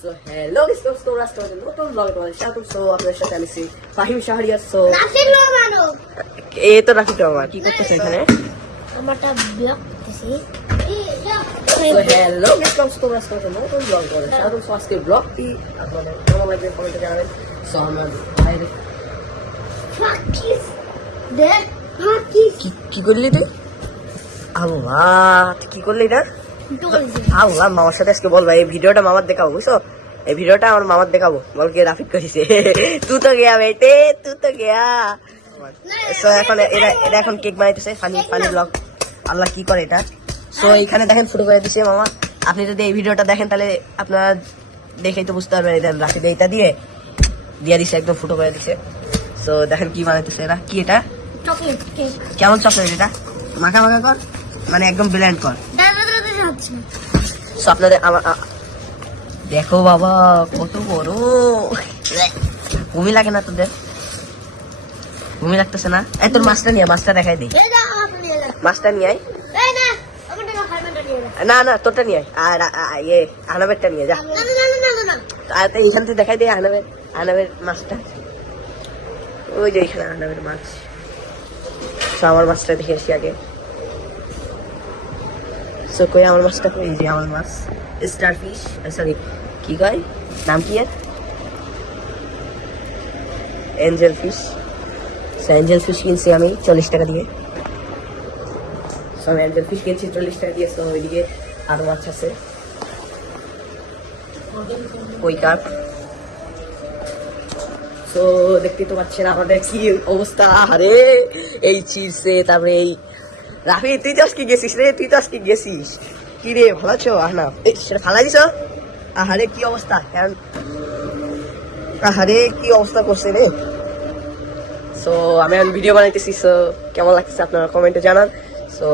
So hello ডিসকোস তোমরা start নতুন blog তোমাদের স্বাগত সো আপনাদের সাথে আমি সি ফাহিম শাহরিয়া সো এ তো রাখি তো আমার। কি করতেছে এখানে? আমারটা ব্লক করতেছি। সো হ্যালো ডিসকোস তোমরা স্টার্ট নতুন ব্লগ তোমাদের স্বাগত সো আজকে ব্লগটি আপনাদের কেমন লাগবে কমেন্টে জানাবেন। সো আমার বাইরে। ফাকিস দেখ ফাকিস কি করলি তুই? আল্লাহ কি করলি না আল্লাহ মামার সাথে আজকে বলব এই ভিডিওটা মামার দেখাবো বুঝছ? এই ভিডিওটা আমার মামার দেখাবো বল কে রাফিক করেছে তুই তো গিয়া বেটে তুই তো গেয়া। সো এখন এরা এরা এখন কেক বানাইতেছে ফানি ফানি ব্লগ। আল্লাহ কি করে এটা? সো এখানে দেখেন শুরু করে দিছে মামা। আপনি যদি এই ভিডিওটা দেখেন তাহলে আপনারা দেখেই তো বুঝতে পারবেন এটা রাফি এইটা দিয়ে দিয়ে দিছে একদম ফুটো করে দিছে। সো দেখেন কি বানাইতেছে এরা। কি এটা? কেমন চকলেট এটা? মাখা মাখা কর? মানে একদম ব্ল্যান্ড কর। যাচ্ছে সো আপনাদের দেখো বাবা কত বড়। ভূমি লাগে না তোদের? ভূমি লাগতেছে না? এই তোর মাছটা নিয়ে মাছটা দেখাই দিই। মাছটা নিয়ে আয়। না না তোরটা নিয়ে আয়। আর ইয়ে আহনাবেরটা নিয়ে যা। আর এখান থেকে দেখাই দিই আহনাবের আহনাবের মাছটা। ওই যে এখানে আহনাবের মাছ। সো আমার মাছটা দেখে আসি আগে। সো কই আমার মাছটা কই যে আমার মাছ স্টার ফিশ সরি কি কয়? নাম কি এর? Angel fish so angel fish কিনছি আমি চল্লিশ টাকা দিয়ে। সো আমি এঞ্জেল ফিশ কিনছি চল্লিশ টাকা দিয়ে সো ওইদিকে আরও মাছ আছে। কই কাপ তো দেখতে তো পাচ্ছেন আমাদের কি অবস্থা আরে এই চিরসে তারপরে এই রাফি, তুই তো আজকে গেছিস রে, তুই তো আজকে গেছিস। কি রে, ভালো আছো? আহনা। সেটা ফালাই দিছ আহারে, কি অবস্থা? কারণ আহারে, কি অবস্থা করছে রে? সো আমি এখন ভিডিও বানাইতেছি সো কেমন লাগতেছে আপনারা কমেন্টে জানান। সো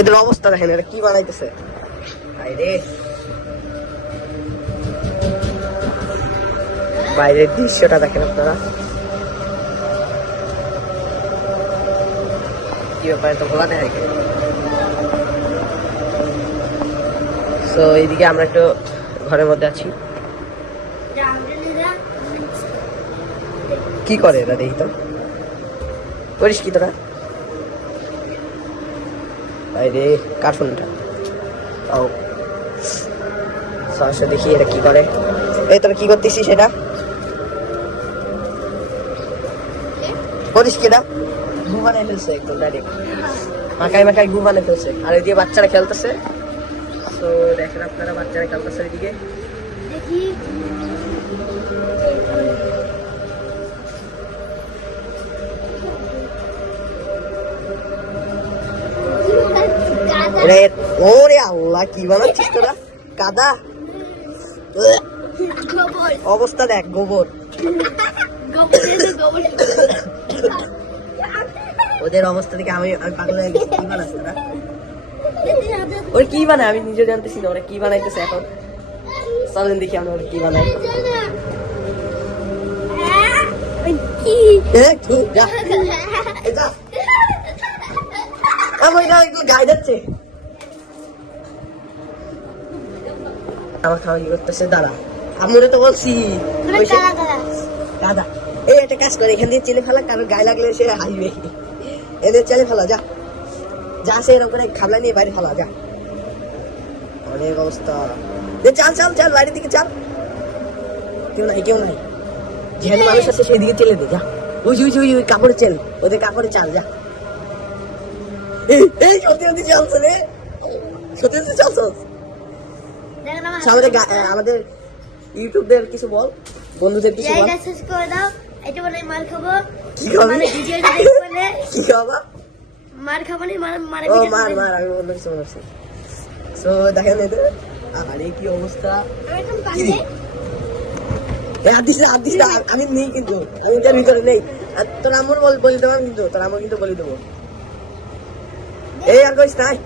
এদের অবস্থা দেখেন এটা কি বানাইতেছে? রে বাইরের দৃশ্যটা দেখেন আপনারা। কি ব্যাপারে তো খোলা দেখা তো এইদিকে আমরা একটু ঘরের মধ্যে আছি। কি করে এরা দেখি তো? করিস কি তোরা? বাইরে কার্টুনটা ও। সরাসরি দেখি এটা কি করে। এই, তোরা কি করতেছিস সেটা করিস কিনা ঘু বানাই ফেলছে একদম ডাইরেক্ট মাখাই মাখাই ঘু বানাই ফেলছে। আর ওইদিকে বাচ্চারা খেলতেছে। তো দেখেন আপনারা বাচ্চারা খেলতেছে রে ওরে আল্লাহ কি বানাচ্ছিস তোরা? কাদা। অবস্থা দেখ গোবর। ওদের অবস্থা থেকে আমি আমি পাগল হয়ে গেছি। কি বানাচ্ছে ওরা? হাতে ওরা কি বানায়? আমি নিজে জানতেছি না ওরা কি বানাইতেছে এখন? চলেন দেখি আমরা ওরা কি বানাই কি এ, কি? যা, এ, যা। আমার গায়ে যাচ্ছে। আমার খাওয়া কি করতেছে দাঁড়া। আমরা তো বলছি। পুরো ওই সে- কালা কালা দাদা। এই একটা কাজ করে এখান দিয়ে চিনে ফেলা কারণ গায়ে লাগলে সে হাইবে। এদের চেলে ফেলা যা। যা সে এরকম করে খামলা নিয়ে বাইরে ফেলা যা। অনেক অবস্থা। চাল চাল চাল বাইরের দিকে চাল। কেউ নাই কেউ নাই। যেখানে মানুষ আছে সেদিকে চেলে দে যা। ওই ওই ওই ওই কাপড়ে চেল। ওদের কাপড়ে চাল যা। এই সত্যি সত্যি চালছে রে। সত্যি সত্যি চালছ আমাদের আমাদের ইউটিউবদের কিছু বল বন্ধুদের কিছু বল। জায়গা করে দাও। এটা বলে মার খাব। কি খাবি? কি বাবা মার খাব না? মার ও মার মার আমি অন্য কিছু সো দেখেন এদের আরে কি অবস্থা? নেই কিন্তু। আমি এটার ভিতরে নেই। আর তোর আমর বল বলে দেবো কিন্তু তোর আমর কিন্তু বলে দেবো। এই আর কইস নাই।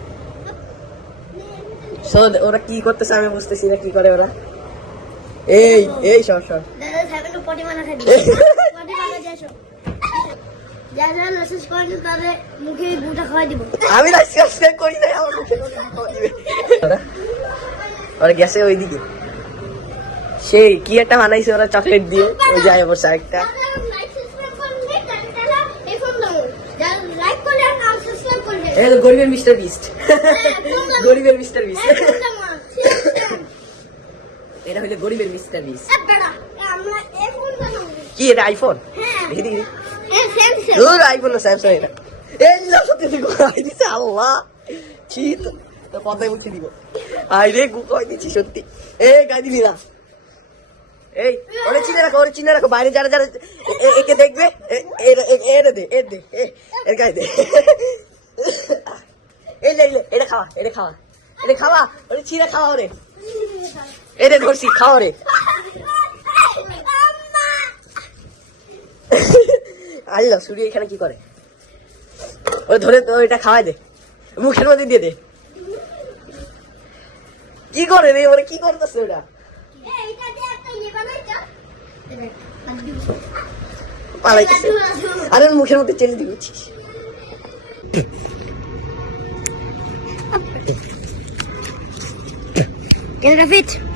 সো ওরা কি করতেছে আমি বুঝতেছি না কি করে ওরা। এই এই সর সর। করেন মুখে খাওয়াই দিব। আমি করি আমার মুখে ওরা গেছে ওইদিকে। সেই কি একটা বানাইছে ওরা চকলেট দিয়ে ওই যায় অবশ্য একটা গরিবের মিস্টার বিস্ট। গরিবের মিস্টার বিস্ট। এটা হইলে গরিবের মিস্টার বিস্ট। কি এটা আইফোন হ্যাঁ। দেখি দেখি। তোর আইফোন না স্যামসাং এটা। এই না সত্যি তুই কই দিছে আল্লাহ। ছি, তো কথাই বলছি দিব। আই রে, গু, কই দিছি, সত্যি। এ, গাই দিবি না। এই, ওরে চিনে রাখো, ওরে চিনে রাখো, বাইরে যারা যারা একে দেখবে এরে দে, এর দে এর গায়ে দে। এই লে এটা খাওয়া এটা খাওয়া এটা খাওয়া, ওরে চিনে খাওয়া ওরে। এটা ধরছি, খাওয়া রে আল্লাহ সূর্য এখানে কি করে? ও ধরে তো এটা খাওয়াই দে। মুখের মধ্যে দিয়ে দে। কি করে রে? ওরে কি করতেছে ওটা পালাইতেছে। আরে মুখের মধ্যে চেলে দিচ্ছিস। Get it fit. Biar